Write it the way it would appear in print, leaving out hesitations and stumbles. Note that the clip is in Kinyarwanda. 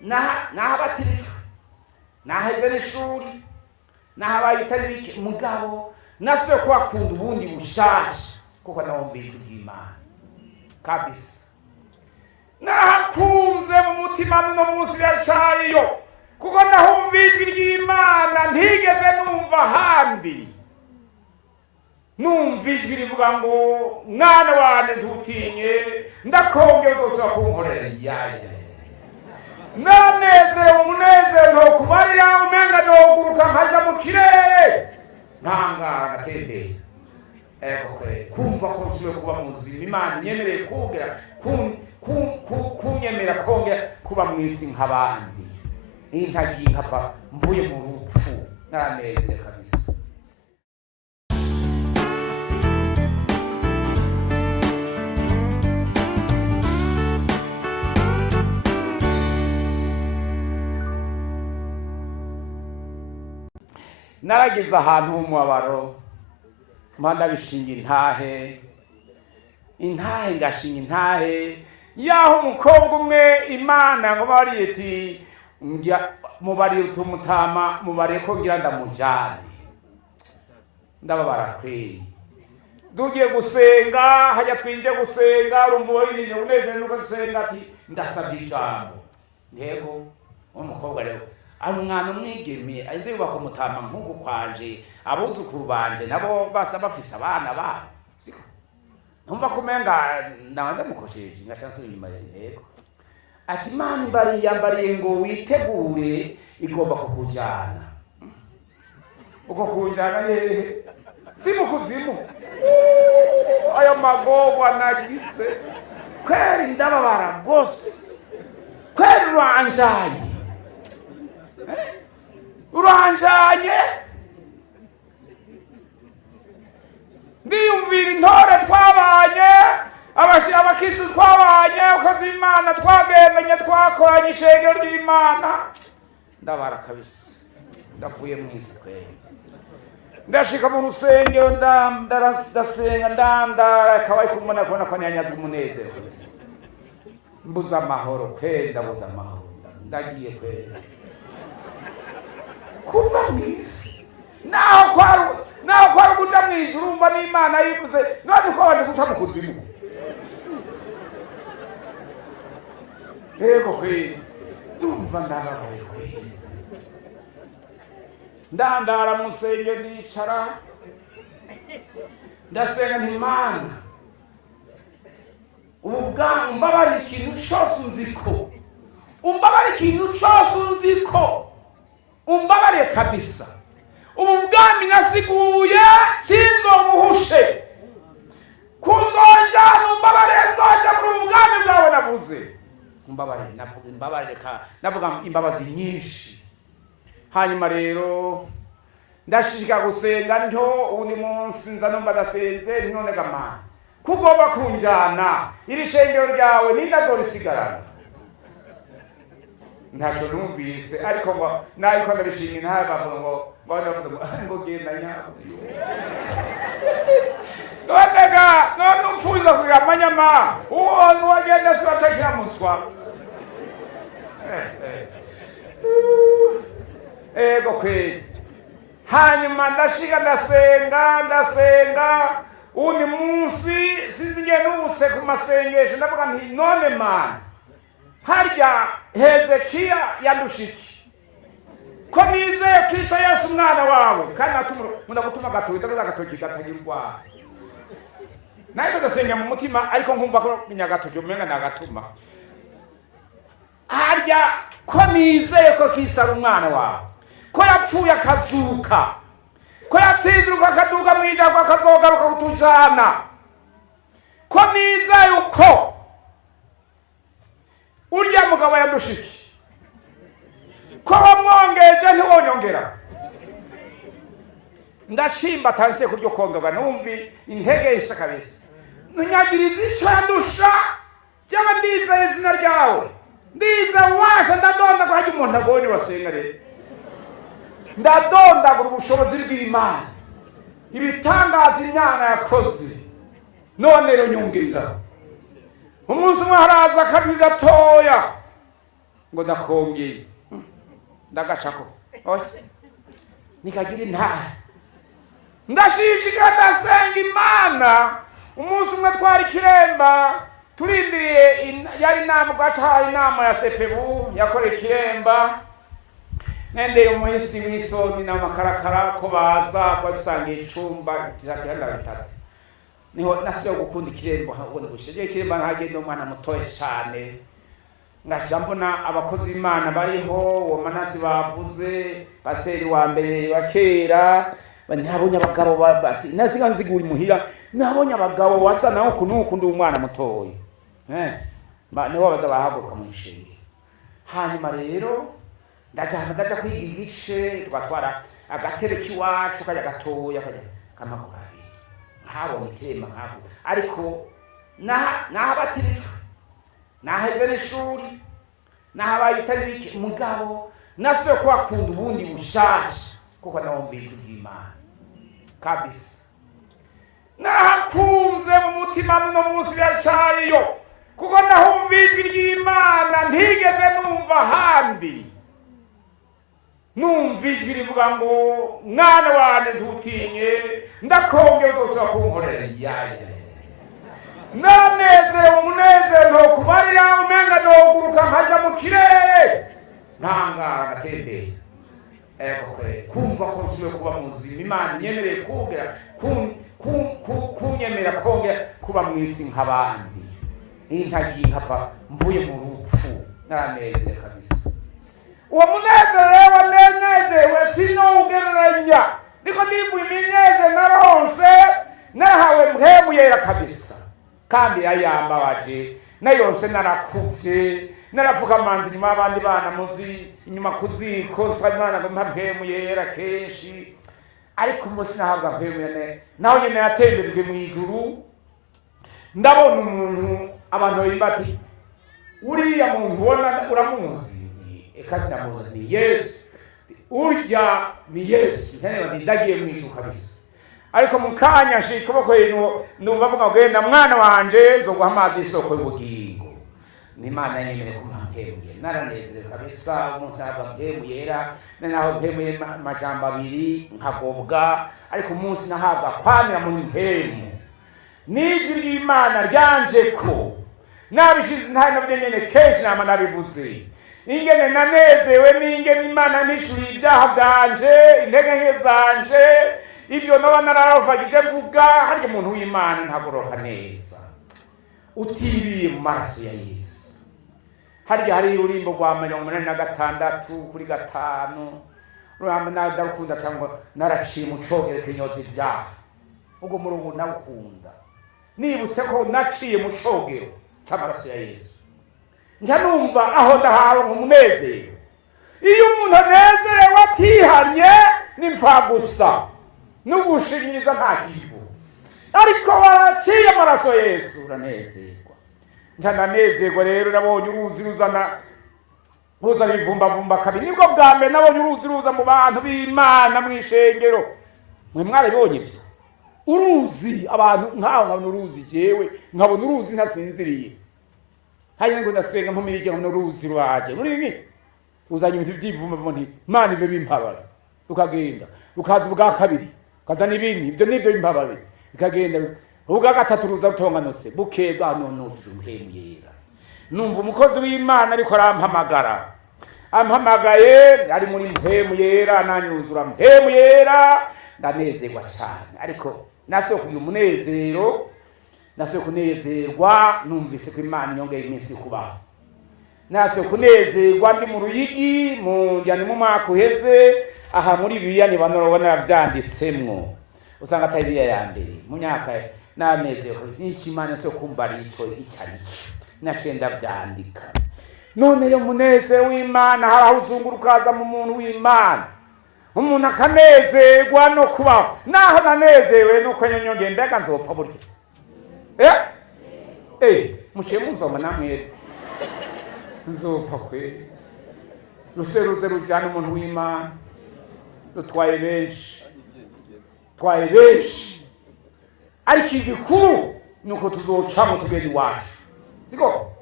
nahabatirijwe naheze n'ishuri nahabaye utari bike mugabo nasibe kubakunda ubundi bushasha kuko nawumva ijwi ry'Imana kabisa nahakunze mu mutima no munsi yacayo kuko nahumva ijwi ry'Imana ntigeze numva ahandi numva ijwi rivuga ngo mwana wanjye ntutinye ndakongera uzosubira kunkorera yaya nanezero umunezero ntokubarira umenga noguruka nkaja mu kirere ntangara ngatembera kumva ko nsubiye kuba muzima Imana inyemereye kugera kunyemera kongera kuba mwisi nk'abandi intagiye nkava mvuye mu rupfu naranezere kabisa. Narageze ahantu h'umubabaro mpanda bishinga intahe ngashinga intahe yaho umukobwa umwe Imana ngo bari iti mubari utumutama mubari ko ngira ndamujane ndababara kweri dugiye gusenga hajya twinje gusenga urumva wabinije unezero nuko gusenga ati ndasabye ijambo yego umukobwa rero umwana umwigeme aze yubaka umutama nk'uko kwaje abuzukuru banje nabo basa bafise abana babo siko numva kumenga ndamukosheje ngacanso inyuma yego ati Imana yambariye ngo witegure igomba kukujana uko kujana yehe si mu kuzimu ayo magogwa nagize kweri ndababara gose kweri uranjanye ndiyumvira intore twabanye abakristo twabanye ukoze Imana twagendanye twakoranye ishengero ry'Imana ndabara kabisa ndavuye mwisi kweri ndashika mu rusengero ndasenga ndandara kawaye kumona kubona ko nyanyaza umunezero kabisa mbuza amahoro kweri ndabuza amahoro ndagiye kweri kuva mwisi naho kwari guca mwijuru urumva n'Imana yivuze none ko waje guca mu kuzimu yego kweri numva ndababaye kweri ndandara mu rusengero ndicara ndasenga nti Imana umbabarire ikintu cyose nziko umbabarire ikintu cyose nziko umbabare kabisa ubu bwami nasiguye sinzomuhushe kuzonjana umbabare nzoja mu bwami bwawe navuze umbabare navuga imbabare navuga imbabazi nyinshi hanyuma rero ndashika gusenga nto ubundi munsi nza numva ndasenze none gamana kugomba kunjana iri shengero ryawe nindazorisigarana ntacyo numvise ariko ngo nabiko ndabishimye ntabavuga ngo genda nyabo none umfuza kugira amanyama uwo wagenda sibatakira muswa ego kweli hanyuma ndashika ndasenga undi munsi sinzi ngiye n'ubuse ku masengesho ndavuga nti none Mana harya Hezekiya yandushiki ko nizeye Kristo Yesu umwana wawe kandi munda gutuma gatoki ndavuga gatoki gatagirwa nayo ndasenga mu mutima ariko nkumva ko nyagatoki umenga nagatuma harya ko nizeye ko Kristo ari umwana wawe ko yapfuye akazuka ko yatsindiruka akaduga mu ijambo akazogaruka kutujana ko nizeye uko urya mugabo yadushiki ko wamwongeje ntiwonyongera ndashimba tanse kuryo kondoga numvi intege isa kabisa nunyagiriza icyo yandusha cyangwa ndiza izina ryawe ndiza washa ndadonda ko hajya umuntu agoni wasenga rero ndadondagura ubushobozi bw'Imana ibitangaza Imana yakoze none rero nyumvira umunsi umwe haraza akajwi gatoya ngo ndakongeye ndagacako oya nikagira intaha ndashishika ndasenga Imana. Umunsi umwe twari Kiremba turindiriye yari inama gacaye inama ya sepebu yakore Kiremba nendeye umuhisi w'isoni n'amakarakara ko baza twasangiye icumba cy'agatatu niho nasiyo gukunda Kiremba ubwo gushije Kiremba ntagenda umwana mutoye cyane ngashira mbona abakozi b'Imana bariho uwo Manasi bavuze pasiteri wa mbere wa kera nabonye abagabo basi nasiga nzigura muhira nabonye abagabo wasa naho kunuko ndi umwana mutoye niho baza bahaguruka mu ishenge. Hanyuma rero ndaja kwiga igice twatwara agatebe kiwacu kajya gatoya kajya kamakurabi habonye Kiremba nkabo ariko nahabatirije naheze n'ishuri nahabaye itariki mugabo nasiyo kwakunda ubundi bushasha kuko nawumvise Imana kabisa nahakunze mu mutima no munsi yacayo kuko nahumvise ry'Imana ntigeze numva handi numvise rivuga ngo mwana wanje ntutinye ndakongera uzosaba kunkorera yaya nanezero umunezero no kubarira umenga noguruka nkaja mu kirere ntangara gatembeye kumva ko nsubiye kuba muzima Imana inyemereye kugera kunyemera kongera kuba mwisi nk'abandi intagiye nkapfa mvuye mu rupfu naranezere kabisa. Uwo munezero rero nenezewe sinowugereranya niko nimbuye iminezero naronse nahawe mpemu yera kabisa kandi yayambabaje nayonse narakuvye naravuga amanzi nyuma y'abandi bana muzi inyuma kuziko Imana ngo mpemu yera kenshi ariko umunsi nahabwa mpemu yene naho nyene yatemberejwe mu ijuru ndabona umuntu abantu bimbati uriya muntu ubona uramuzi ekazi namuzi ni Yesu urya ni Yesu cyane ndagiye mu ijuru kabisa ariko mukanya shikoboko hejuru numva vuga genda mwana wanje nzoguha amazi isoko y'ubugingo n'Imana yemere kumpembuye naranezerewe kabisa umunsi nabwa mpemu yera naho mpemu majambo abiri nkagobwa ariko umunsi nahabwa kwanira muri mpemu nijwi ry'Imana ryanje ko nabishize ntari nabyo nyene kenshi nama nabivuze ingene nanezewe n'ingene Imana nishuriye ibyaha byanje intege nke zanje ibyo naba nararavagije mvuga hari umuntu w'Imana ntagoroka neza utiriye mu maraso ya Yesu. Hari urimbo rwa 86 kuri 5 ruhamba nadakunda cyangwa naraciye mu cogere kinyozi byaha ubwo murungu nawukunda nibuse ko naciye mu cogero cy'amaraso ya Yesu njya numva aho ndahawe umunezero. Iyo umuntu anezerewe atihanye nimfa gusa n'ugushimiriza nta kivu ariko waraciye amaraso Yesu uranezerwa njya ndanezerwa rero nabonye uruzi ruzana ivumba kabiri nibwo bwa mbere nabonye uruzi ruza mu bantu b'Imana mu ishengero mwe mwarabonye ibyo uruzi abantu nkaho nkabona uruzi jewe nkabona uruzi ntasinziriye hanyuma ngo ndasenga mpumirije ngo uruzi rwaje muri uzanye ibintu by'ivumba nti Imana ive bimpabara ukagenda ukaza ubwa kabiri kaza nibindi ibyo nivyo bimpabara bikagenda ubwa gatatu ruza rutonganotse bukega none mpemu yera numva umukozi w'Imana ariko arampamagara ampamagaye ari muri mpemu yera nanyuzura mpemu yera ndanezerwa cyane ariko nasiyo kugira umunezero nasiyo kunezerwa numvise ko Imana inyongeye iminsi kubaho nasiyo kunezerwa ndi mu Ruyigi mu njyane mu mwaka uheze aha muri Bibiliya ni banarobana yavyanditsemwo usanga atari Bibiliya ya mbere mu myaka n'amezero n'iki Imana cyo kumbara ico icarico naciye ndavyandika none yo munezero w'Imana haraho uzungurukaza mu muntu w'Imana umuntu akanezerwa no kuba naho nanezewe nuko nyonyonge mbega nzopfa buryo muciye muzoma namwe nzopfa kwe ruseruze rujyana umuntu w'Imana rutwaye benshi ariko igikuru nuko tuzocamo tugenda iwacu siko